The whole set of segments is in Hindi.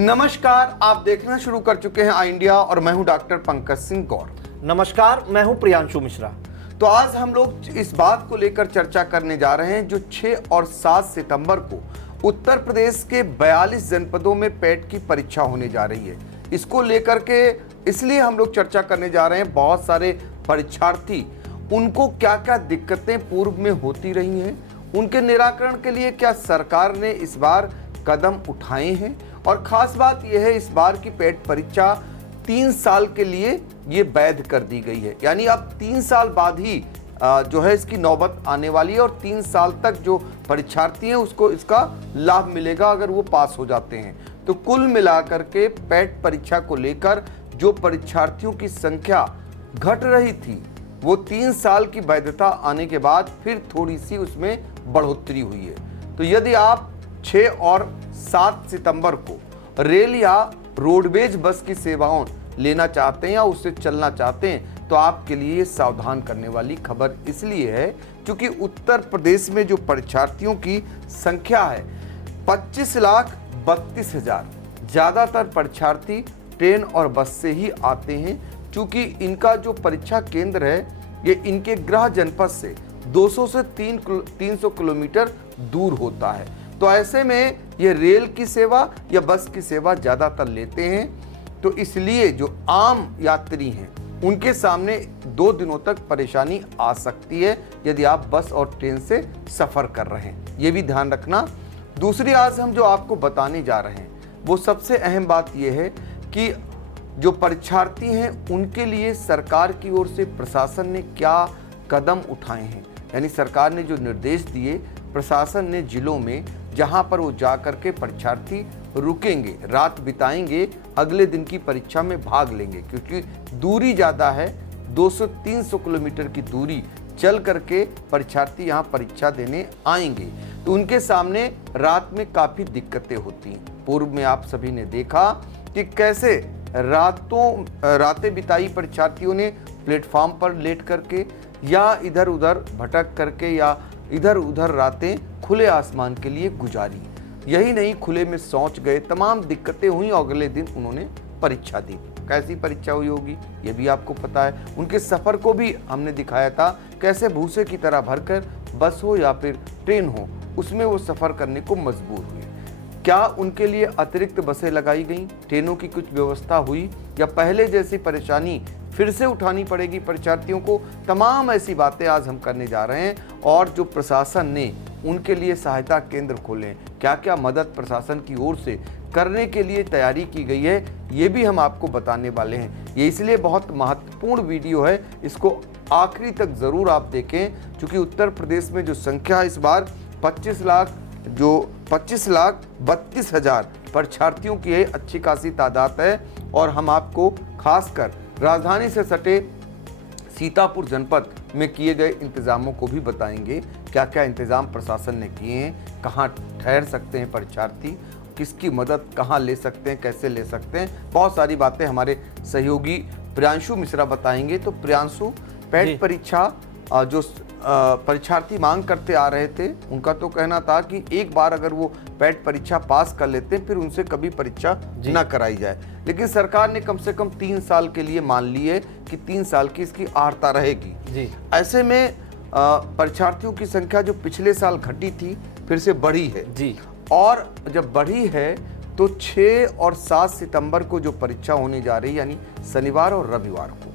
नमस्कार, आप देखना शुरू कर चुके हैं आई इंडिया और मैं हूं डॉक्टर पंकज सिंह गौर। नमस्कार, मैं हूं प्रियांशु मिश्रा। तो आज हम लोग इस बात को लेकर चर्चा करने जा रहे हैं जो 6 और 7 सितंबर को उत्तर प्रदेश के 42 जनपदों में पेट की परीक्षा होने जा रही है। इसको लेकर के इसलिए हम लोग चर्चा करने जा रहे हैं, बहुत सारे परीक्षार्थी उनको क्या क्या दिक्कतें पूर्व में होती रही हैं, उनके निराकरण के लिए क्या सरकार ने इस बार कदम उठाए हैं। और खास बात यह है, इस बार की पेट परीक्षा 3 साल के लिए ये वैध कर दी गई है, यानी अब 3 साल बाद ही जो है इसकी नौबत आने वाली है और 3 साल तक जो परीक्षार्थी हैं उसको इसका लाभ मिलेगा अगर वो पास हो जाते हैं। तो कुल मिलाकर के पेट परीक्षा को लेकर जो परीक्षार्थियों की संख्या घट रही थी वो 3 साल की वैधता आने के बाद फिर थोड़ी सी उसमें बढ़ोतरी हुई है। तो यदि आप 6 और 7 सितंबर को रेल या रोडवेज बस की सेवाओं लेना चाहते हैं या उससे चलना चाहते हैं तो आपके लिए सावधान करने वाली खबर इसलिए है क्योंकि उत्तर प्रदेश में जो परीक्षार्थियों की संख्या है 25,32,000। ज़्यादातर परीक्षार्थी ट्रेन और बस से ही आते हैं क्योंकि इनका जो परीक्षा केंद्र है ये इनके गृह जनपद से 200 से 300 किलोमीटर दूर होता है। तो ऐसे में ये रेल की सेवा या बस की सेवा ज़्यादातर लेते हैं। तो इसलिए जो आम यात्री हैं उनके सामने 2 दिनों तक परेशानी आ सकती है यदि आप बस और ट्रेन से सफ़र कर रहे हैं, ये भी ध्यान रखना। दूसरी आज हम जो आपको बताने जा रहे हैं वो सबसे अहम बात यह है कि जो परीक्षार्थी हैं उनके लिए सरकार की ओर से प्रशासन ने क्या कदम उठाए हैं, यानी सरकार ने जो निर्देश दिए, प्रशासन ने जिलों में जहां पर वो जा कर के परीक्षार्थी रुकेंगे, रात बिताएंगे, अगले दिन की परीक्षा में भाग लेंगे क्योंकि दूरी ज़्यादा है, 200-300 किलोमीटर की दूरी चल करके परीक्षार्थी यहाँ परीक्षा देने आएंगे। तो उनके सामने रात में काफ़ी दिक्कतें होती हैं। पूर्व में आप सभी ने देखा कि कैसे रातें बिताई परीक्षार्थियों ने प्लेटफॉर्म पर लेट करके या इधर उधर भटक करके या इधर उधर रातें खुले आसमान के लिए गुजारी। यही नहीं, खुले में शौच गए, तमाम दिक्कतें हुई और अगले दिन उन्होंने परीक्षा दी। कैसी परीक्षा हुई होगी ये भी आपको पता है। उनके सफ़र को भी हमने दिखाया था, कैसे भूसे की तरह भरकर बस हो या फिर ट्रेन हो उसमें वो सफ़र करने को मजबूर हुए। क्या उनके लिए अतिरिक्त बसें लगाई गईं, ट्रेनों की कुछ व्यवस्था हुई या पहले जैसी परेशानी फिर से उठानी पड़ेगी परीक्षार्थियों को? तमाम ऐसी बातें आज हम करने जा रहे हैं। और जो प्रशासन ने उनके लिए सहायता केंद्र खोले, क्या क्या मदद प्रशासन की ओर से करने के लिए तैयारी की गई है, ये भी हम आपको बताने वाले हैं। ये इसलिए बहुत महत्वपूर्ण वीडियो है, इसको आखिरी तक ज़रूर आप देखें क्योंकि उत्तर प्रदेश में जो संख्या इस बार 25,32,000 परीक्षार्थियों की है, अच्छी खासी तादाद है। और हम आपको खासकर राजधानी से सटे सीतापुर जनपद में किए गए इंतजामों को भी बताएंगे, क्या क्या इंतजाम प्रशासन ने किए हैं, कहाँ ठहर सकते हैं परीक्षार्थी, किसकी मदद कहाँ ले सकते हैं, कैसे ले सकते हैं। बहुत सारी बातें हमारे सहयोगी प्रियांशु मिश्रा बताएंगे। तो प्रियांशु, पेट परीक्षा जो परीक्षार्थी मांग करते आ रहे थे उनका तो कहना था कि एक बार अगर वो पेट परीक्षा पास कर लेते फिर उनसे कभी परीक्षा न कराई जाए, लेकिन सरकार ने कम से कम 3 साल के लिए मान ली है कि 3 साल की इसकी आर्ता रहेगी जी। ऐसे में परीक्षार्थियों की संख्या जो पिछले साल घटी थी फिर से बढ़ी है जी। और जब बढ़ी है तो 6 और 7 सितंबर को जो परीक्षा होने जा रही है, यानी शनिवार और रविवार को,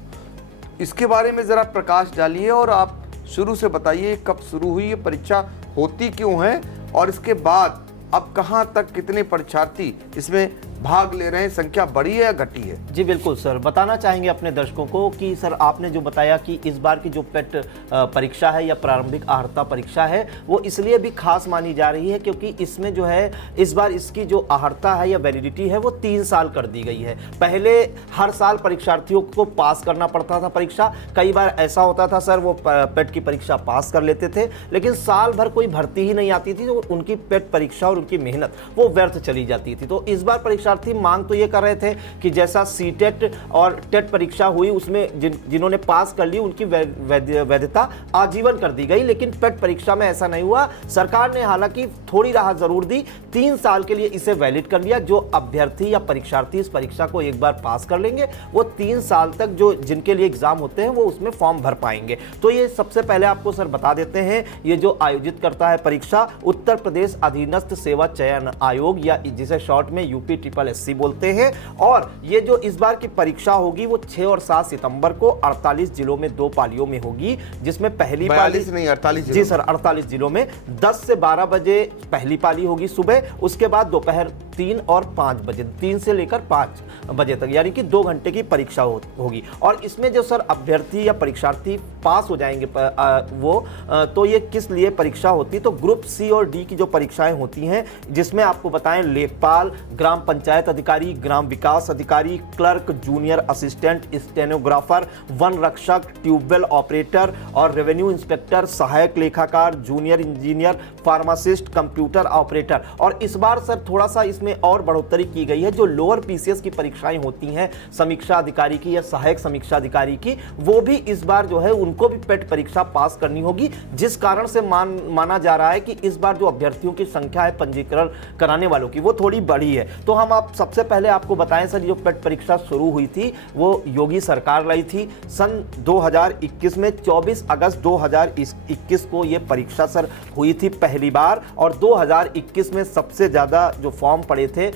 इसके बारे में ज़रा प्रकाश डालिए और आप शुरू से बताइए कब शुरू हुई ये परीक्षा, होती क्यों है और इसके बाद अब कहाँ तक कितने परीक्षार्थी इसमें भाग ले रहे हैं, संख्या बढ़ी है या घटी है? जी बिल्कुल सर, बताना चाहेंगे अपने दर्शकों को कि सर आपने जो बताया कि इस बार की जो पेट परीक्षा है या प्रारंभिक अर्हता परीक्षा है वो इसलिए भी खास मानी जा रही है क्योंकि इसमें जो है इस बार इसकी जो अर्हता है या वैलिडिटी है वो 3 साल कर दी गई है। पहले हर साल परीक्षार्थियों को पास करना पड़ता था परीक्षा, कई बार ऐसा होता था सर वो पेट की परीक्षा पास कर लेते थे लेकिन साल भर कोई भर्ती ही नहीं आती थी तो उनकी पेट परीक्षा और उनकी मेहनत वो व्यर्थ चली जाती थी। तो इस बार परीक्षार्थी परीक्षार्थी मांग तो ये कर रहे थे कि जैसा सीटेट और टेट परीक्षा हुई उसमें जिन्होंने पास कर ली उनकी वैधता आजीवन कर दी गई, लेकिन पेट परीक्षा में ऐसा नहीं हुआ। सरकार ने हालांकि थोड़ी राहत जरूर दी, 3 साल के लिए इसे वैलिड कर लिया। जो अभ्यर्थी या परीक्षार्थी इस परीक्षा को एक बार पास कर लेंगे वो 3 साल तक जो जिनके लिए एग्जाम होते हैं वो उसमें फॉर्म भर पाएंगे। तो ये सबसे पहले आपको सर बता देते हैं, ये जो आयोजित करता है परीक्षा उत्तर प्रदेश अधीनस्थ सेवा चयन आयोग या जिसे शॉर्ट में UPSSC बोलते हैं। और ये जो इस बार की परीक्षा होगी वो 6 और 7 सितंबर को 48 जिलों में 2 पालियों में होगी, जिसमें पहली पाली नहीं 48 जी सर 48 जिलों में 10 से 12 बजे पहली पाली होगी सुबह, उसके बाद दोपहर 3 और 5 बजे, 3 से लेकर 5 बजे तक, यानी कि 2 घंटे की परीक्षा होगी। और इसमें जो सर अभ्यर्थी या परीक्षार्थी पास हो जाएंगे तो ये किस लिए परीक्षा होती है, तो ग्रुप C और D की जो परीक्षाएं होती हैं जिसमें आपको बताएं लेखपाल, ग्राम पंचायत अधिकारी, ग्राम विकास अधिकारी, clerk, junior assistant, stenographer, one रक्षक, ट्यूबवेल ऑपरेटर और रेवेन्यू इंस्पेक्टर, सहायक लेखाकार, junior engineer, pharmacist, computer operator. और इस बार सर थोड़ा सा इसमें और बढ़ोतरी की गई है, जो लोअर PCS की परीक्षाएं होती हैं समीक्षा अधिकारी की या सहायक समीक्षा अधिकारी की, वो भी इस बार जो है उनको भी पेट परीक्षा पास करनी होगी, जिस कारण से माना जा रहा है कि इस बार जो अभ्यर्थियों की संख्या है पंजीकरण कराने वालों की वो थोड़ी बड़ी है। तो हम आप सबसे पहले आपको बताएं सर, जो पेट परीक्षा शुरू हुई थी वो योगी सरकार लाई थी सन 2021 में। 24 अगस्त 2021 को ये परीक्षा सर हुई थी पहली बार, और 2021 में सबसे ज्यादा जो फॉर्म पड़े थे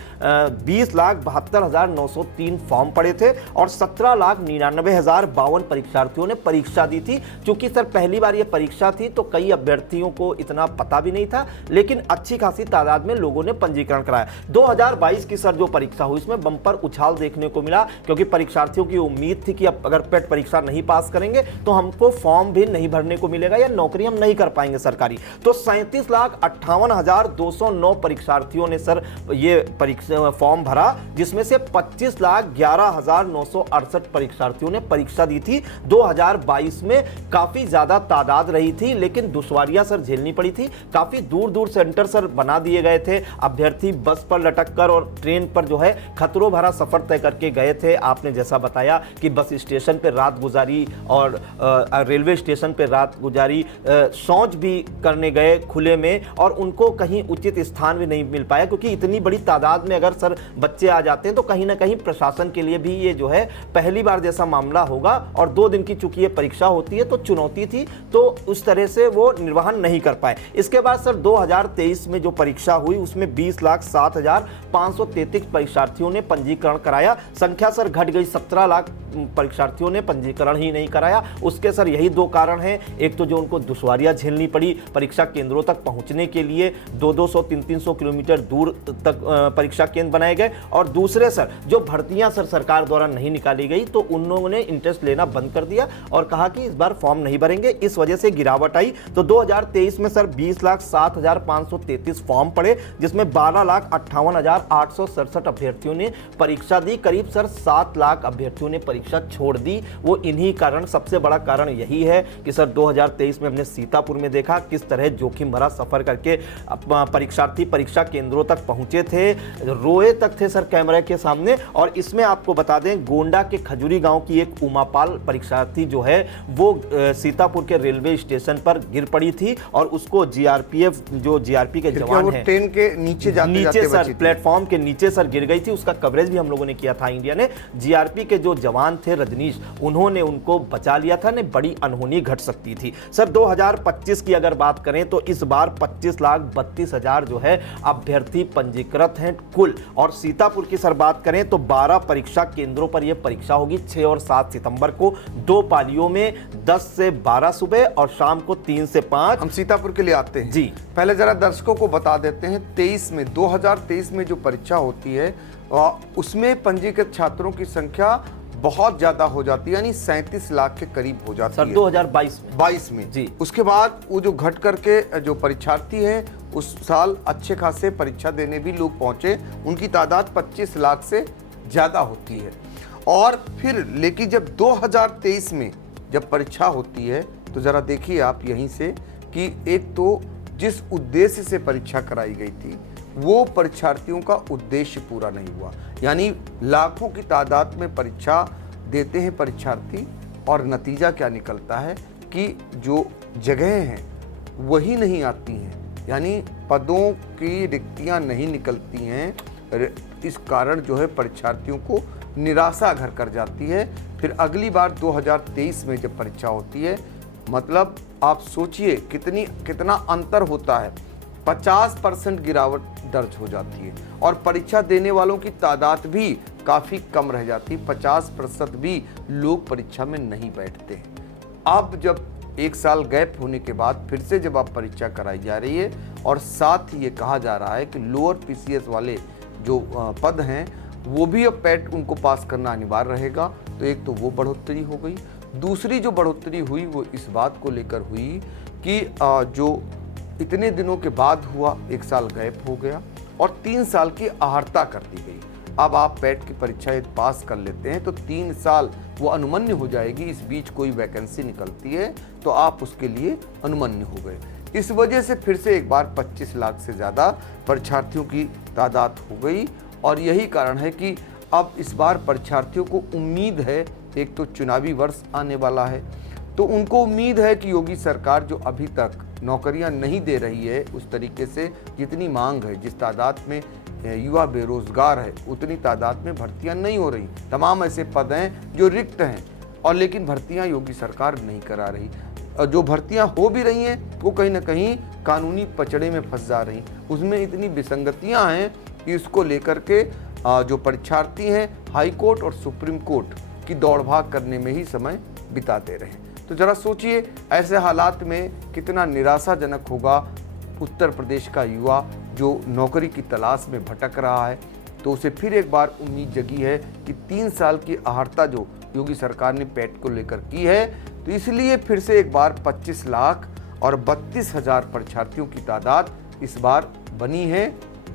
20,72,903 फॉर्म पड़े थे और 17,99,052 परीक्षार्थियों ने परीक्षा दी थी। क्योंकि सर पहली बार ये परीक्षा थी तो कई अभ्यर्थियों को इतना पता भी नहीं था, लेकिन अच्छी खासी तादाद में लोगों ने पंजीकरण कराया। 2022 की सर जो परीक्षा हुई इसमें बम्पर उछाल देखने को मिला, क्योंकि परीक्षार्थियों की उम्मीद थी कि अब अगर पेट परीक्षा नहीं पास करेंगे तो हमको फॉर्म भी नहीं भरने को मिलेगा या नौकरी हम नहीं कर पाएंगे सरकारी। तो 37,58,209 परीक्षार्थियों ने सर ये परीक्षा फॉर्म भरा, जिसमें से 25,11,968 परीक्षार्थियों ने परीक्षा दी थी। 2022 में काफी ज्यादा तादाद रही थी, लेकिन दुश्वारियां सर झेलनी पड़ी थी। काफी दूर दूर सेंटर सर बना दिए गए थे, अभ्यर्थी बस पर लटक कर और ट्रेन पर जो है खतरों भरा सफर तय करके गए थे। आपने जैसा बताया कि बस स्टेशन पे रात गुजारी और रेलवे स्टेशन पे रात गुजारी, शौच भी करने गए खुले में और उनको कहीं उचित स्थान भी नहीं मिल पाया, क्योंकि इतनी बड़ी तादाद में अगर सर बच्चे आ जाते हैं तो कहीं ना कहीं प्रशासन के लिए भी ये जो है पहली बार जैसा मामला होगा। और 2 दिन की चूंकि ये परीक्षा होती है तो चुनौती थी, तो उस तरह से वो निर्वहन नहीं कर पाए। इसके बाद सर 2023 में जो परीक्षा हुई उसमें 20,07,533 परीक्षार्थियों ने पंजीकरण कराया। संख्या सर घट गई, 17 लाख परीक्षार्थियों ने पंजीकरण ही नहीं कराया। उसके सर यही 2 कारण हैं, एक तो जो उनको दुश्वारियां झेलनी पड़ी परीक्षा केंद्रों तक पहुंचने के लिए, 200 300 किलोमीटर दूर तक परीक्षा केंद्र बनाए गए, और दूसरे सर जो भर्तियां सर सरकार द्वारा नहीं निकाली गई तो उन लोगों ने इंटरेस्ट लेना बंद कर दिया और कहा कि इस बार फॉर्म नहीं भरेंगे, इस वजह से गिरावट आई। तो 2023 में सर 20,07,533 फॉर्म पड़े, जिसमें 12,58,867 अभ्यर्थियों ने परीक्षा दी। करीब सर 7 लाख अभ्यर्थियों ने परीक्षा छोड़ दी। वो इन्हीं कारण, सबसे बड़ा कारण यही है कि सर 2023 में हमने सीतापुर में देखा किस तरह जोखिम भरा सफर करके परीक्षार्थी परीक्षा केंद्रों तक पहुंचे थे, रोए तक थे सर कैमरे के सामने। और इसमें आपको बता दें गोंडा के खजूरी गांव की एक उमापाल परीक्षार्थी जो है वो सीतापुर के रेलवे स्टेशन पर गिर पड़ी थी और उसको जीआरपीएफ जो जीआरपी के जवान हैं ट्रेन के नीचे सर प्लेटफॉर्म के नीचे सर गिर गई थी। उसका कवरेज भी हम लोगों ने किया था इंडिया ने। जीआरपी के जो जवान थे रजनीश, उन्होंने उनको बचा लिया था, ने बड़ी अनहोनी घट सकती थी। सर 2025 की अगर बात करें तो इस बार 25,32,000 जो है अभ्यर्थी पंजीकृत हैं कुल। और सीतापुर की सर बात करें तो 12 परीक्षा केंद्रों पर यह परीक्षा होगी 6 और 7 सितंबर को, 2 पालियों में 10 से 12 सुबह और शाम को 3 से 5। हम सीतापुर के लिए आते हैं जी। पहले जरा दर्शकों को बता देते हैं 2023 में जो परीक्षा होती है उसमें पंजीकृत छात्रों की संख्या बहुत ज्यादा हो जाती है, यानी 37 लाख के करीब हो जाती सर है 2022 में जी। उसके बाद वो जो घट करके जो परीक्षार्थी हैं उस साल अच्छे खासे परीक्षा देने भी लोग पहुंचे, उनकी तादाद 25 लाख से ज्यादा होती है। और फिर लेकिन जब 2023 में जब परीक्षा होती है तो जरा देखिए आप यहीं से कि एक तो जिस उद्देश्य से परीक्षा कराई गई थी वो परीक्षार्थियों का उद्देश्य पूरा नहीं हुआ। यानी लाखों की तादाद में परीक्षा देते हैं परीक्षार्थी और नतीजा क्या निकलता है कि जो जगहें हैं वही नहीं आती हैं, यानी पदों की रिक्तियां नहीं निकलती हैं। इस कारण जो है परीक्षार्थियों को निराशा घर कर जाती है। फिर अगली बार 2023 में जब परीक्षा होती है, मतलब आप सोचिए कितना अंतर होता है। 50% गिरावट दर्ज हो जाती है और परीक्षा देने वालों की तादाद भी काफ़ी कम रह जाती है। 50% भी लोग परीक्षा में नहीं बैठते हैं। अब जब एक साल गैप होने के बाद फिर से जब आप परीक्षा कराई जा रही है और साथ ही ये कहा जा रहा है कि लोअर पीसीएस वाले जो पद हैं वो भी अब पैट उनको पास करना अनिवार्य रहेगा, तो एक तो वो बढ़ोतरी हो गई। दूसरी जो बढ़ोतरी हुई वो इस बात को लेकर हुई कि जो इतने दिनों के बाद हुआ, एक साल गैप हो गया और 3 साल की आहर्ता कर दी गई। अब आप पैट की परीक्षा यदि पास कर लेते हैं तो 3 साल वो अनुमन्य हो जाएगी। इस बीच कोई वैकेंसी निकलती है तो आप उसके लिए अनुमन्य हो गए। इस वजह से फिर से एक बार 25 लाख से ज़्यादा परीक्षार्थियों की तादाद हो गई और यही कारण है कि अब इस बार परीक्षार्थियों को उम्मीद है, एक तो चुनावी वर्ष आने वाला है तो उनको उम्मीद है कि योगी सरकार जो अभी तक नौकरियां नहीं दे रही है उस तरीके से जितनी मांग है, जिस तादाद में युवा बेरोजगार है उतनी तादाद में भर्तियां नहीं हो रही। तमाम ऐसे पद हैं जो रिक्त हैं और लेकिन भर्तियां योगी सरकार नहीं करा रही। और जो भर्तियां हो भी रही हैं वो कहीं ना कहीं कानूनी पचड़े में फंस जा रही। उसमें इतनी विसंगतियां हैं कि इसको लेकर के जो परीक्षार्थी हैं हाई कोर्ट और सुप्रीम कोर्ट की दौड़ भाग करने में ही समय बिताते रहे। तो जरा सोचिए ऐसे हालात में कितना निराशाजनक होगा उत्तर प्रदेश का युवा जो नौकरी की तलाश में भटक रहा है। तो उसे फिर एक बार उम्मीद जगी है कि 3 साल की आहर्ता जो योगी सरकार ने पैट को लेकर की है, तो इसलिए फिर से एक बार 25 लाख और 32,000 परीक्षार्थियों की तादाद इस बार बनी है।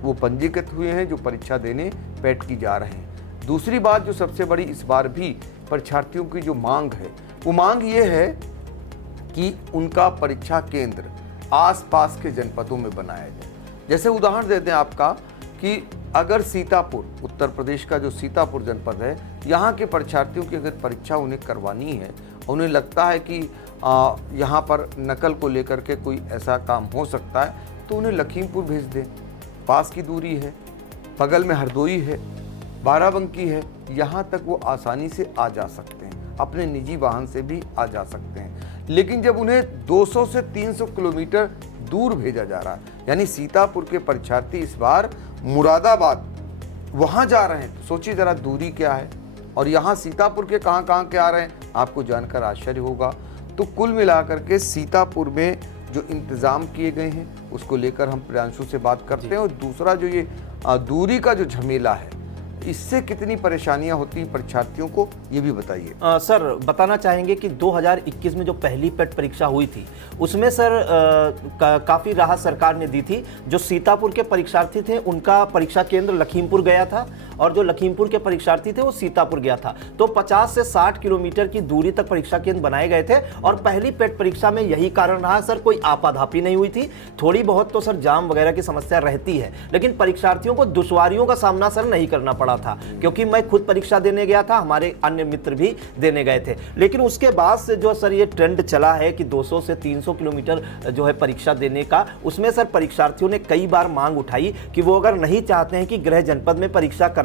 वो पंजीकृत हुए हैं जो परीक्षा देने पैट की जा रहे हैं। दूसरी बात जो सबसे बड़ी इस बार भी परीक्षार्थियों की जो मांग है, वो मांग ये है कि उनका परीक्षा केंद्र आसपास के जनपदों में बनाया जाए। जैसे उदाहरण देते हैं आपका कि अगर सीतापुर, उत्तर प्रदेश का जो सीतापुर जनपद है, यहाँ के परीक्षार्थियों की अगर परीक्षा उन्हें करवानी है, उन्हें लगता है कि यहाँ पर नकल को लेकर के कोई ऐसा काम हो सकता है, तो उन्हें लखीमपुर भेज दें। पास की दूरी है, बगल में हरदोई है, बाराबंकी है, यहाँ तक वो आसानी से आ जा सकते हैं, अपने निजी वाहन से भी आ जा सकते हैं। लेकिन जब उन्हें 200 से 300 किलोमीटर दूर भेजा जा रहा है, यानी सीतापुर के परीक्षार्थी इस बार मुरादाबाद वहाँ जा रहे हैं, तो सोचिए ज़रा दूरी क्या है। और यहाँ सीतापुर के कहाँ के आ रहे हैं आपको जानकर आश्चर्य होगा। तो कुल मिलाकर के सीतापुर में जो इंतज़ाम किए गए हैं उसको लेकर हम प्रियांशु से बात करते हैं। और दूसरा जो ये दूरी का जो झमेला है, इससे कितनी परेशानियां होती हैं परीक्षार्थियों को, ये भी बताइए। सर बताना चाहेंगे कि 2021 में जो पहली पेट परीक्षा हुई थी उसमें सर काफ़ी राहत सरकार ने दी थी। जो सीतापुर के परीक्षार्थी थे उनका परीक्षा केंद्र लखीमपुर गया था और जो लखीमपुर के परीक्षार्थी थे वो सीतापुर गया था। तो 50 से 60 किलोमीटर की दूरी तक परीक्षा केंद्र बनाए गए थे और पहली पेट परीक्षा में यही कारण रहा सर, कोई आपाधापी नहीं हुई थी। थोड़ी बहुत तो सर जाम वगैरह की समस्या रहती है, लेकिन परीक्षार्थियों को दुश्वारियों का सामना सर नहीं करना पड़ा था, क्योंकि मैं खुद परीक्षा देने गया था, हमारे अन्य मित्र भी देने गए थे। लेकिन उसके बाद से जो सर ये ट्रेंड चला है कि 200 से 300 किलोमीटर जो है परीक्षा देने का, उसमें सर परीक्षार्थियों ने कई बार मांग उठाई कि वो अगर नहीं चाहते हैं कि गृह जनपद में परीक्षा कराएं,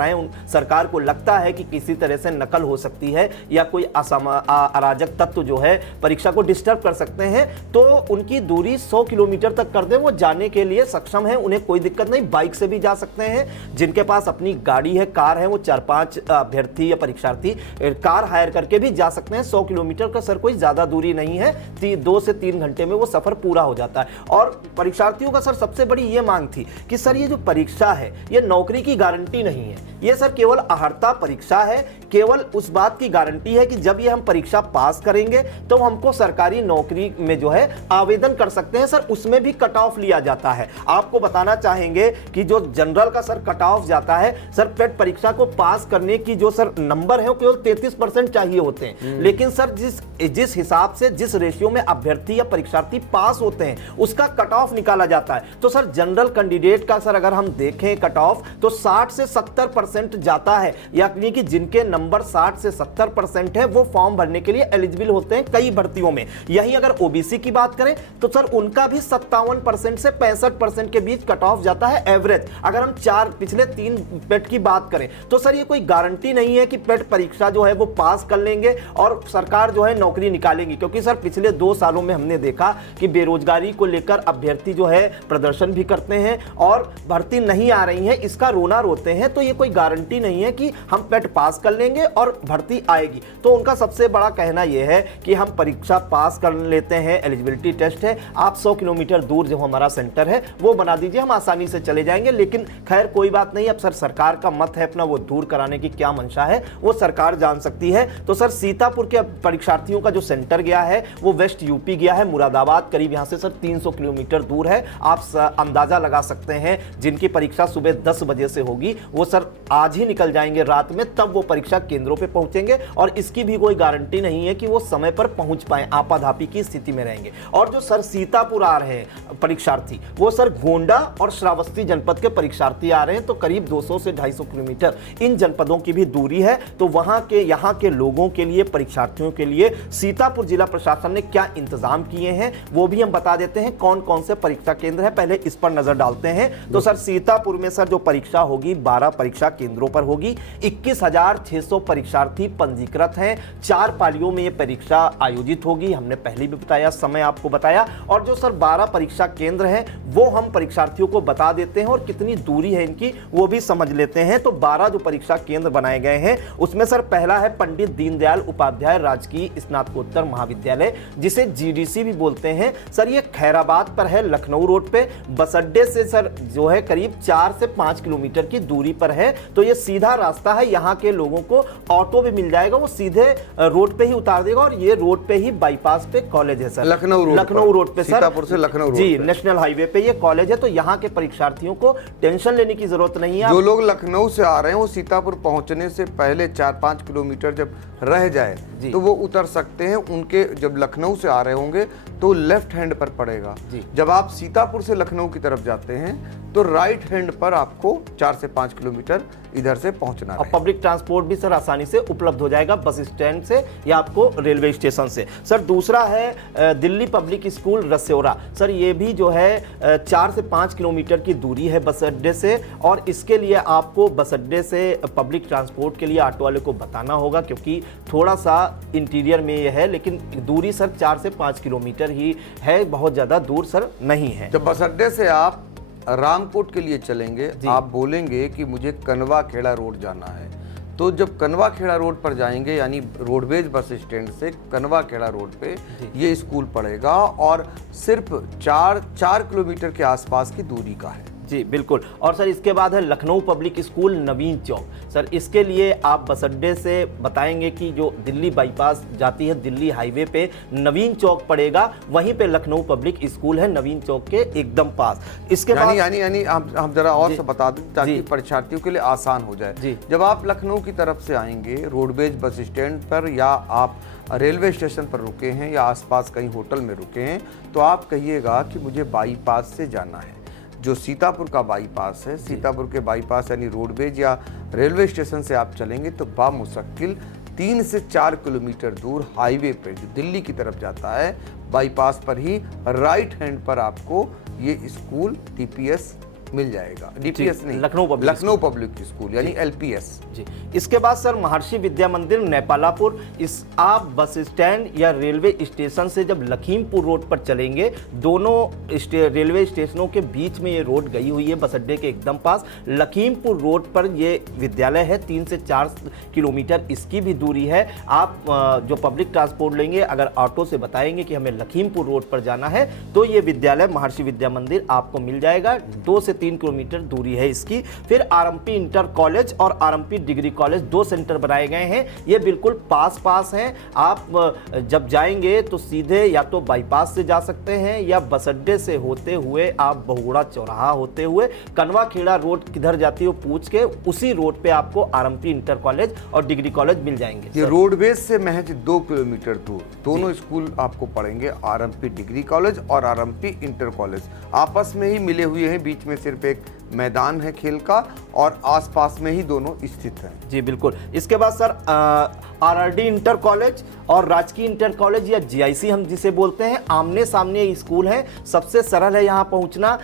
सरकार को लगता है कि किसी तरह से नकल हो सकती है या कोई अराजक तत्व जो है परीक्षा को डिस्टर्ब कर सकते हैं, तो उनकी दूरी 100 किलोमीटर तक कर दें। वो जाने के लिए सक्षम है, उन्हें कोई दिक्कत नहीं, बाइक से भी जा सकते हैं। जिनके पास अपनी गाड़ी है, कार है, वो 4-5 अभ्यर्थी या परीक्षार्थी कार हायर करके भी जा सकते हैं। 100 किलोमीटर का सर कोई ज्यादा दूरी नहीं है, 2 से 3 घंटे में वो सफर पूरा हो जाता है। और परीक्षार्थियों का सर सबसे बड़ी ये मांग थी कि सर ये जो परीक्षा है ये नौकरी की गारंटी नहीं है। ये सर केवल अर्हता परीक्षा है, केवल उस बात की गारंटी है कि जब ये हम परीक्षा पास करेंगे तो हमको सरकारी नौकरी में जो है आवेदन कर सकते हैं। सर उसमें भी कट ऑफ लिया जाता है। आपको बताना चाहेंगे कि जो जनरल का सर कट ऑफ जाता है, सर पेट परीक्षा को पास करने की जो सर नंबर है वो केवल 33% चाहिए होते हैं, लेकिन सर जिस हिसाब से जिस रेशियो में अभ्यर्थी या परीक्षार्थी पास होते हैं उसका कट ऑफ निकाला जाता है। तो सर जनरल कैंडिडेट का सर अगर हम देखें कट ऑफ तो 60 से 70% जाता है, यानी कि जिनके नंबर 60 से 70% है वो फॉर्म भरने के लिए एलिजिबल होते हैं कई भर्तियों में। यही अगर ओबीसी की बात करें तो सर उनका भी 57% से 65% के बीच कट ऑफ जाता है एवरेज। अगर हम पिछले 3 पेट की बात करें तो सर ये कोई गारंटी नहीं है कि पेट परीक्षा जो है वो पास कर लेंगे और सरकार जो है नौकरी निकालेगी, क्योंकि सर पिछले 2 सालों में हमने देखा कि बेरोजगारी को लेकर अभ्यर्थी जो है प्रदर्शन भी करते हैं और भर्ती नहीं आ रही है, इसका रोना रोते हैं। तो ये कोई गारंटी नहीं है कि हम पेट पास कर लेंगे और भर्ती आएगी। तो उनका सबसे बड़ा कहना यह है कि हम परीक्षा पास कर लेते हैं, एलिजिबिलिटी टेस्ट है, आप 100 किलोमीटर दूर जो हमारा सेंटर है वो बना दीजिए, हम आसानी से चले जाएंगे। लेकिन खैर कोई बात नहीं, अब सर सरकार का मत है अपना, वो दूर कराने की क्या मंशा है वो सरकार जान सकती है। तो सर सीतापुर के परीक्षार्थियों का जो सेंटर गया है वो वेस्ट यूपी गया है, मुरादाबाद करीब यहां से सर 300 किलोमीटर दूर है। आप अंदाजा लगा सकते हैं जिनकी परीक्षा सुबह 10 बजे से होगी वो सर आज ही निकल जाएंगे रात में, तब वो परीक्षा केंद्रों पे पहुंचेंगे और इसकी भी कोई गारंटी नहीं है कि वो समय पर पहुंच पाए, आपाधापी की स्थिति में रहेंगे। और जो सर सीतापुर आ रहे हैं परीक्षार्थी वो सर गोंडा और श्रावस्ती जनपद के परीक्षार्थी आ रहे हैं, तो करीब 200 से 250 किलोमीटर इन जनपदों की भी दूरी है। तो वहां के यहाँ के लोगों के लिए, परीक्षार्थियों के लिए सीतापुर जिला प्रशासन ने क्या इंतजाम किए हैं वो भी हम बता देते हैं। कौन कौन से परीक्षा केंद्र है पहले इस पर नजर डालते हैं। तो सर सीतापुर में सर जो परीक्षा होगी 12 परीक्षा केंद्रों पर होगी, 21,600 परीक्षार्थी पंजीकृत हैं, 4 पालियों में ये परीक्षा आयोजित होगी, हमने पहले भी बताया, समय आपको बताया। और जो सर 12 परीक्षा केंद्र हैं वो हम परीक्षार्थियों को बता देते हैं और कितनी दूरी है इनकी वो भी समझ लेते हैं। तो 12 जो परीक्षा केंद्र बनाए गए हैं उसमें सर पहला है पंडित दीनदयाल उपाध्याय राजकीय स्नातकोत्तर महाविद्यालय, जिसे जीडीसी भी बोलते हैं। सर ये खैराबाद पर है, लखनऊ रोड पे, बस अड्डे से सर जो है करीब 4 से 5 किलोमीटर की दूरी पर है। तो ये सीधा रास्ता है, यहाँ के लोगों को ऑटो भी मिल जाएगा, वो सीधे रोड पे ही उतार देगा। और ये रोड पे ही बाईपास पे कॉलेज है सर, लखनऊ रोड पे सर, सीतापुर से लखनऊ जी नेशनल हाईवे पे ये कॉलेज है। तो यहाँ के परीक्षार्थियों को टेंशन लेने की जरूरत नहीं है। जो लोग लखनऊ से आ रहे हैं वो सीतापुर पहुंचने से पहले 4-5 किलोमीटर जब रह जाए तो वो उतर सकते हैं। उनके जब लखनऊ से आ रहे होंगे तो लेफ्ट हैंड पर पड़ेगा, जब आप सीतापुर से लखनऊ की तरफ जाते हैं तो राइट हैंड पर आपको 4 से 5 किलोमीटर इधर से पहुंचना है। और पब्लिक ट्रांसपोर्ट भी सर आसानी से उपलब्ध हो जाएगा, बस स्टैंड से या आपको रेलवे स्टेशन से। सर दूसरा है दिल्ली पब्लिक स्कूल रसेौरा। सर ये भी जो है 4 से 5 किलोमीटर की दूरी है बस अड्डे से, और इसके लिए आपको बस अड्डे से पब्लिक ट्रांसपोर्ट के लिए ऑटो वाले को बताना होगा, क्योंकि थोड़ा सा इंटीरियर में ये है, लेकिन दूरी सर 4 से 5 किलोमीटर ही है, बहुत ज़्यादा दूर सर नहीं है। जब बस अड्डे से आप रामकोट के लिए चलेंगे, आप बोलेंगे कि मुझे कनवा खेड़ा रोड जाना है, तो जब कनवा खेड़ा रोड पर जाएंगे यानी रोडवेज बस स्टैंड से कनवा खेड़ा रोड पे ये स्कूल पड़ेगा और सिर्फ 4 किलोमीटर के आसपास की दूरी का है। जी बिल्कुल। और सर इसके बाद है लखनऊ पब्लिक स्कूल नवीन चौक। सर इसके लिए आप बस अड्डे से बताएंगे कि जो दिल्ली बाईपास जाती है दिल्ली हाईवे पे नवीन चौक पड़ेगा, वहीं पे लखनऊ पब्लिक स्कूल है नवीन चौक के एकदम पास। इसके बाद यानी हम जरा और से बता दें ताकि परीक्षार्थियों के लिए आसान हो जाए। जब आप लखनऊ की तरफ से आएंगे रोडवेज बस स्टैंड पर या आप रेलवे स्टेशन पर रुके हैं या आसपास कहीं होटल में रुके हैं, तो आप कहिएगा कि मुझे बाईपास से जाना है। जो सीतापुर का बाईपास है, सीतापुर के बाईपास यानी रोडवेज या रेलवे स्टेशन से आप चलेंगे तो बामुश्किल 3 से 4 किलोमीटर दूर हाईवे पे जो दिल्ली की तरफ जाता है बाईपास पर ही राइट हैंड पर आपको ये स्कूल डीपीएस मिल जाएगा। डीपीएस नहीं, लखनऊ पब्लिक स्कूल यानी एलपीएस। जी इसके बाद सर महर्षि विद्या मंदिर नेपालापुर। इस आप बस स्टैंड या रेलवे स्टेशन से जब लखीमपुर रोड पर चलेंगे, दोनों रेलवे स्टेशनों के बीच में ये रोड गई हुई है बस अड्डे के एकदम पास। लखीमपुर रोड पर ये विद्यालय है, 3 से 4 किलोमीटर इसकी भी दूरी है। आप जो पब्लिक ट्रांसपोर्ट लेंगे, अगर ऑटो से बताएंगे कि हमें लखीमपुर रोड पर जाना है, तो ये विद्यालय महर्षि विद्या मंदिर आपको मिल जाएगा। 2 से 3 किलोमीटर दूरी है इसकी। फिर आरएमपी इंटर कॉलेज और आरएमपी डिग्री कॉलेज 2 सेंटर बनाए गए हैं, ये बिल्कुल पास पास हैं। आप जब जाएंगे तो सीधे या तो बाईपास से जा सकते हैं या बस अड्डे से होते हुए आप बहुगुड़ा चौराहा होते हुए कनवा खेड़ा रोड किधर जाती है पूछ के उसी रोड पे आपको आरएमपी इंटर कॉलेज और डिग्री कॉलेज मिल जाएंगे। ये रोडवेज से महज 2 किलोमीटर दूर दोनों स्कूल आपको पड़ेंगे, आरएमपी डिग्री कॉलेज और आरएमपी इंटर कॉलेज आपस में ही मिले हुए हैं, बीच में सिर्फ एक मैदान है खेल का और आसपास में ही दोनों स्थित हैं। जी बिल्कुल। इसके बाद सर आरआरडी इंटर कॉलेज और राजकीय इंटर कॉलेज या जीआईसी हम जिसे बोलते हैं, आमने सामने स्कूल हैं। सबसे सरल है यहाँ पहुँचना,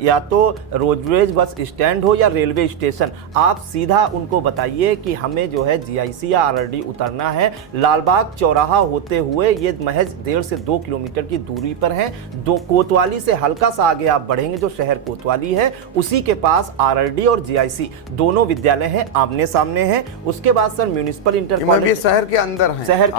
या तो रोडवेज बस स्टैंड हो या रेलवे स्टेशन। आप सीधा उनको बताइए कि हमें जो है जीआईसी या आरआरडी उतरना है। लालबाग चौराहा होते हुए ये महज 1.5 से 2 किलोमीटर की दूरी पर है। कोतवाली से हल्का सा आगे आप बढ़ेंगे जो शहर कोतवाली है, उसी के पास आरआरडी और जीआईसी दोनों विद्यालय हैं, आमने सामने हैं। उसके बाद सर म्युनिसिपल इंटर कॉलेज शहर के अंदर है, शहर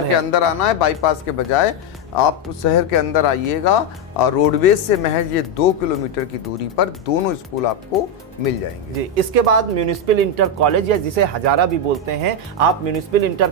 के अंदर आना है, बाईपास के बजाय आप शहर के अंदर आइएगा और रोडवेज से महज ये 2 किलोमीटर की दूरी पर दोनों स्कूल आपको मिल जाएंगे। जी। इसके बाद म्युनिसिपल इंटर कॉलेज या जिसे हजारा भी बोलते हैं, आप म्युनिसिपल इंटर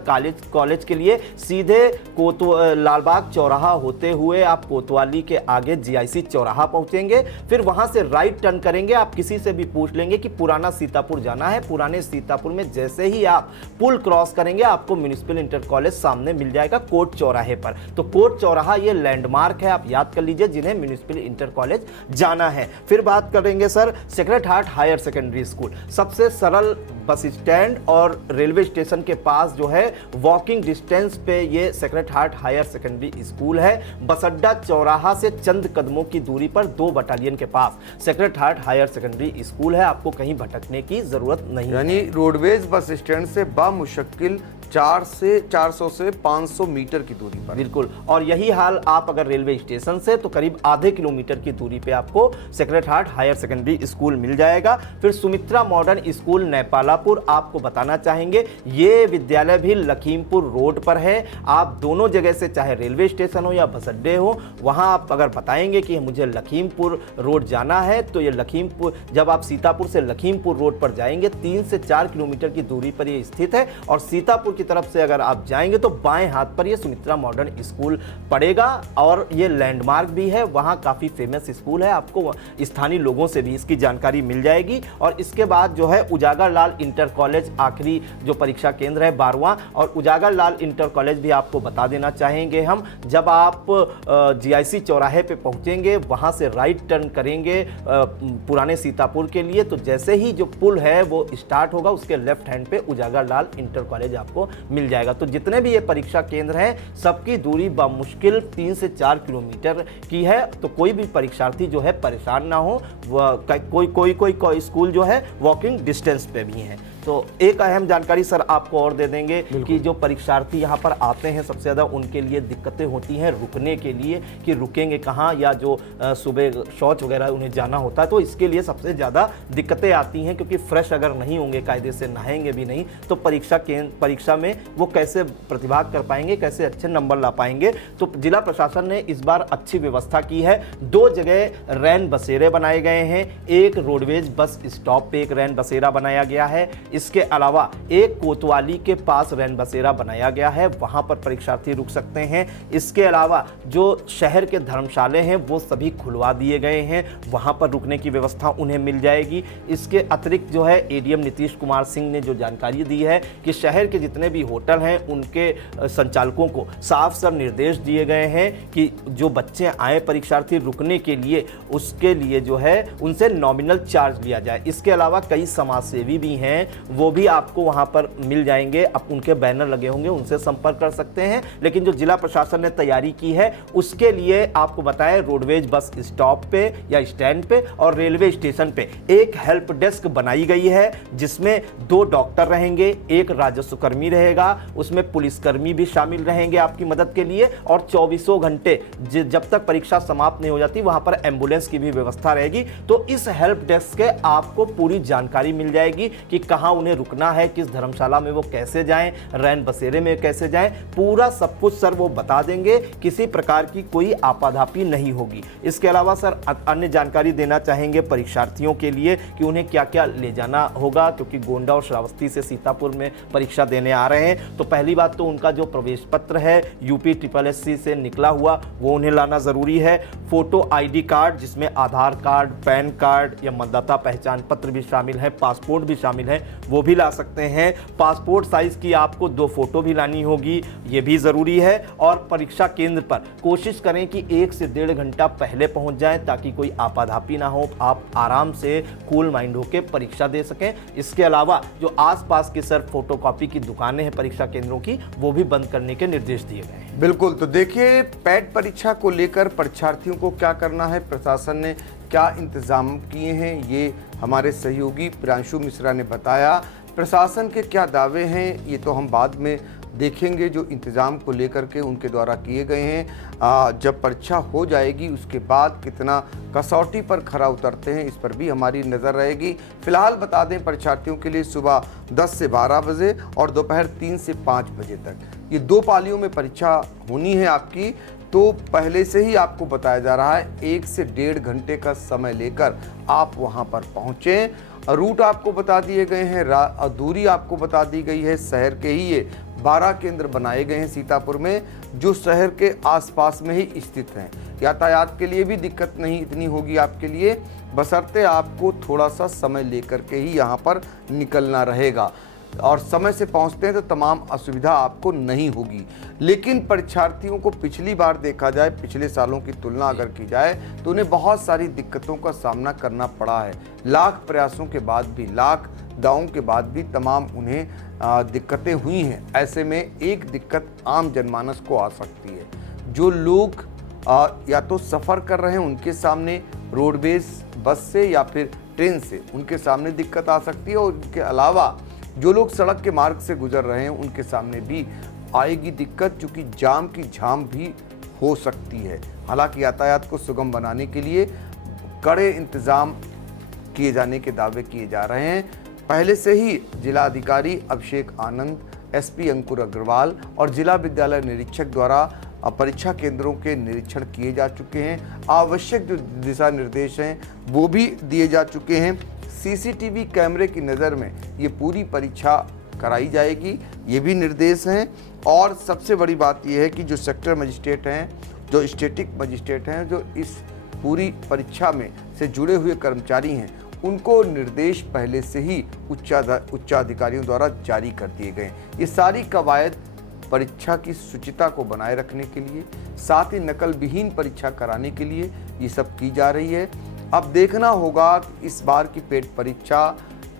कॉलेज के लिए सीधे लालबाग चौराहा होते हुए आप कोतवाली के आगे जीआईसी चौराहा पहुंचेंगे। फिर वहां से राइट टर्न करेंगे। आप किसी से भी पूछ लेंगे कि पुराना सीतापुर जाना है, पुराने सीतापुर में जैसे ही आप पुल क्रॉस करेंगे आपको म्युनिसिपल इंटर कॉलेज सामने मिल जाएगा कोर्ट चौराहे पर। तो कोर्ट चौराहा ये लैंडमार्क है, आप याद कर लीजिए जिन्हें म्युनिसिपल इंटर कॉलेज जाना है। फिर बात करेंगे sir Sacred Heart higher secondary School. सबसे सरल बस स्टैंड और रेलवे स्टेशन के पास जो है वॉकिंग डिस्टेंस पे ये Sacred Heart higher secondary school है। बस अड्डा चौराहा से चंद कदमों की दूरी पर 2 बटालियन के पास Sacred Heart higher secondary school है। आपको कहीं भटकने की जरूरत नहीं, यानी रोडवेज बस स्टैंड से बामुश्किल 400 से 500 मीटर की दूरी पर। बिल्कुल। और यही हाल आप अगर रेलवे स्टेशन से तो करीब आधे किलोमीटर की दूरी पे आपको Sacred Heart higher secondary school मिल जाएगा। फिर सुमित्रा मॉडर्न स्कूल नेपालापुर आपको बताना चाहेंगे, ये विद्यालय भी लखीमपुर रोड पर है। आप दोनों जगह से चाहे रेलवे स्टेशन हो या बस अड्डे हो, वहां आप अगर बताएंगे कि मुझे लखीमपुर रोड जाना है तो ये लखीमपुर, जब आप सीतापुर से लखीमपुर रोड पर जाएंगे 3 से 4 किलोमीटर की दूरी पर ये स्थित है। और सीतापुर की तरफ से अगर आप जाएंगे तो बाएं हाथ पर ये सुमित्रा मॉडर्न स्कूल पड़ेगा और ये लैंडमार्क भी है, वहां काफी फेमस स्कूल है। आपको स्थानीय लोगों से भी इसकी जानकारी मिल जाएगी। और इसके बाद जो है उजागर लाल इंटर कॉलेज आखिरी जो परीक्षा केंद्र है 12वां, और उजागर लाल इंटर कॉलेज भी आपको बता देना चाहेंगे हम, जब आप जीआईसी चौराहे पे पहुंचेंगे वहां से राइट टर्न करेंगे पुराने सीतापुर के लिए, तो जैसे ही जो पुल है वो स्टार्ट होगा उसके लेफ्ट हैंड पे उजागर लाल इंटर कॉलेज आपको मिल जाएगा। तो जितने भी ये परीक्षा केंद्र हैं सबकी दूरी बामुश्किल 3 से 4 किलोमीटर की है। तो कोई भी परीक्षार्थी जो है परेशान ना हो, कोई स्कूल जो है वॉकिंग डिस्टेंस पे भी है। तो एक अहम जानकारी सर आपको और दे देंगे कि जो परीक्षार्थी यहाँ पर आते हैं सबसे ज़्यादा उनके लिए दिक्कतें होती हैं रुकने के लिए, कि रुकेंगे कहाँ, या जो सुबह शौच वगैरह उन्हें जाना होता है, तो इसके लिए सबसे ज़्यादा दिक्कतें आती हैं। क्योंकि फ्रेश अगर नहीं होंगे, कायदे से नहाएंगे भी नहीं, तो परीक्षा में वो कैसे प्रतिभाग कर पाएंगे, कैसे अच्छे नंबर ला पाएंगे। तो जिला प्रशासन ने इस बार अच्छी व्यवस्था की है। 2 जगह रैन बसेरे बनाए गए हैं, एक रोडवेज बस स्टॉप पे एक रैन बसेरा बनाया गया है। इसके अलावा एक कोतवाली के पास रैन बसेरा बनाया गया है, वहां पर परीक्षार्थी रुक सकते हैं। इसके अलावा जो शहर के धर्मशाले हैं वो सभी खुलवा दिए गए हैं, वहां पर रुकने की व्यवस्था उन्हें मिल जाएगी। इसके अतिरिक्त जो है एडीएम नीतीश कुमार सिंह ने जो जानकारी दी है कि शहर के जितने भी होटल हैं उनके संचालकों को साफ साफ निर्देश दिए गए हैं कि जो बच्चे आए परीक्षार्थी रुकने के लिए, उसके लिए जो है उनसे नॉमिनल चार्ज लिया जाए। इसके अलावा कई समाजसेवी भी हैं, वो भी आपको वहां पर मिल जाएंगे। अब उनके बैनर लगे होंगे, उनसे संपर्क कर सकते हैं। लेकिन जो जिला प्रशासन ने तैयारी की है उसके लिए आपको बताएं, रोडवेज बस स्टॉप पे या स्टैंड पे और रेलवे स्टेशन पे एक हेल्प डेस्क बनाई गई है, जिसमें 2 डॉक्टर रहेंगे, एक राजस्व कर्मी रहेगा, उसमें पुलिसकर्मी भी शामिल रहेंगे आपकी मदद के लिए। और 24 घंटे जब तक परीक्षा समाप्त नहीं हो जाती वहां पर एम्बुलेंस की भी व्यवस्था रहेगी। तो इस हेल्प डेस्क के आपको पूरी जानकारी मिल जाएगी कि कहां उन्हें रुकना है, किस धर्मशाला में वो कैसे जाएं, रैन बसेरे में कैसे जाएं, पूरा सब कुछ सर वो बता देंगे। किसी प्रकार की कोई आपाधापी नहीं होगी। इसके अलावा सर अन्य जानकारी देना चाहेंगे परीक्षार्थियों के लिए कि उन्हें क्या क्या ले जाना होगा, क्योंकि गोंडा और श्रावस्ती से सीतापुर में परीक्षा देने आ रहे हैं। तो पहली बात तो उनका जो प्रवेश पत्र है UPSSC से निकला हुआ वो उन्हें लाना ज़रूरी है। फोटो ID कार्ड जिसमें आधार कार्ड, पैन कार्ड या मतदाता पहचान पत्र भी शामिल है, पासपोर्ट भी शामिल है, वो भी ला सकते हैं। पासपोर्ट साइज़ की आपको 2 फोटो भी लानी होगी, ये भी ज़रूरी है। और परीक्षा केंद्र पर कोशिश करें कि 1 से 1.5 घंटा पहले पहुंच जाएं ताकि कोई आपाधापी ना हो, आप आराम से कूल माइंड होकर परीक्षा दे सकें। इसके अलावा जो आसपास की सर फोटोकॉपी की दुकानें हैं परीक्षा केंद्रों की, वो भी बंद करने के निर्देश दिए गए हैं। बिल्कुल। तो देखिए, पैट परीक्षा को लेकर परीक्षार्थियों को क्या करना है, प्रशासन ने क्या इंतजाम किए हैं, ये हमारे सहयोगी प्रियांशु मिश्रा ने बताया। प्रशासन के क्या दावे हैं ये तो हम बाद में देखेंगे, जो इंतज़ाम को लेकर के उनके द्वारा किए गए हैं। जब परीक्षा हो जाएगी उसके बाद कितना कसौटी पर खरा उतरते हैं, इस पर भी हमारी नज़र रहेगी। फिलहाल बता दें, परीक्षार्थियों के लिए सुबह 10 से 12 बजे और दोपहर 3 से 5 बजे तक ये 2 पालियों में परीक्षा होनी है आपकी। तो पहले से ही आपको बताया जा रहा है 1 से 1.5 घंटे का समय लेकर आप वहां पर पहुंचें। रूट आपको बता दिए गए हैं, दूरी आपको बता दी गई है। शहर के ही ये 12 केंद्र बनाए गए हैं सीतापुर में, जो शहर के आसपास में ही स्थित हैं। यातायात के लिए भी दिक्कत नहीं इतनी होगी आपके लिए, बशर्ते आपको थोड़ा सा समय लेकर के ही यहाँ पर निकलना रहेगा। और समय से पहुंचते हैं तो तमाम असुविधा आपको नहीं होगी। लेकिन परीक्षार्थियों को पिछली बार देखा जाए, पिछले सालों की तुलना अगर की जाए, तो उन्हें बहुत सारी दिक्कतों का सामना करना पड़ा है। लाख प्रयासों के बाद भी, लाख दावों के बाद भी तमाम उन्हें दिक्कतें हुई हैं। ऐसे में एक दिक्कत आम जनमानस को आ सकती है। जो लोग या तो सफ़र कर रहे हैं उनके सामने रोडवेज बस से या फिर ट्रेन से, उनके सामने दिक्कत आ सकती है। और उनके अलावा जो लोग सड़क के मार्ग से गुजर रहे हैं उनके सामने भी आएगी दिक्कत, चूँकि जाम की झाम भी हो सकती है। हालांकि यातायात को सुगम बनाने के लिए कड़े इंतज़ाम किए जाने के दावे किए जा रहे हैं। पहले से ही जिला अधिकारी अभिषेक आनंद, SP अंकुर अग्रवाल और जिला विद्यालय निरीक्षक द्वारा परीक्षा केंद्रों के निरीक्षण किए जा चुके हैं। आवश्यक जो दिशा निर्देश हैं वो भी दिए जा चुके हैं। CCTV कैमरे की नज़र में ये पूरी परीक्षा कराई जाएगी, ये भी निर्देश हैं। और सबसे बड़ी बात यह है कि जो सेक्टर मजिस्ट्रेट हैं, जो स्टैटिक मजिस्ट्रेट हैं, जो इस पूरी परीक्षा में से जुड़े हुए कर्मचारी हैं, उनको निर्देश पहले से ही उच्चाधिकारियों द्वारा जारी कर दिए गए। ये सारी कवायद परीक्षा की शुचिता को बनाए रखने के लिए, साथ ही नकल विहीन परीक्षा कराने के लिए ये सब की जा रही है। अब देखना होगा कि इस बार की पेट परीक्षा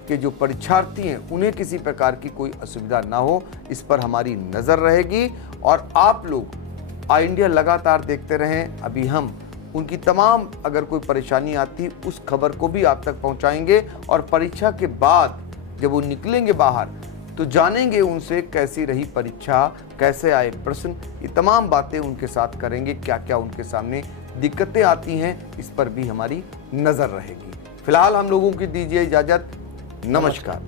के जो परीक्षार्थी हैं उन्हें किसी प्रकार की कोई असुविधा ना हो, इस पर हमारी नज़र रहेगी। और आप लोग आई इंडिया लगातार देखते रहें। अभी हम उनकी तमाम अगर कोई परेशानी आती उस खबर को भी आप तक पहुंचाएंगे। और परीक्षा के बाद जब वो निकलेंगे बाहर तो जानेंगे उनसे कैसी रही परीक्षा, कैसे आए प्रश्न, ये तमाम बातें उनके साथ करेंगे। क्या क्या उनके सामने दिक्कतें आती हैं, इस पर भी हमारी नज़र रहेगी। फिलहाल हम लोगों की दीजिए इजाज़त। नमस्कार।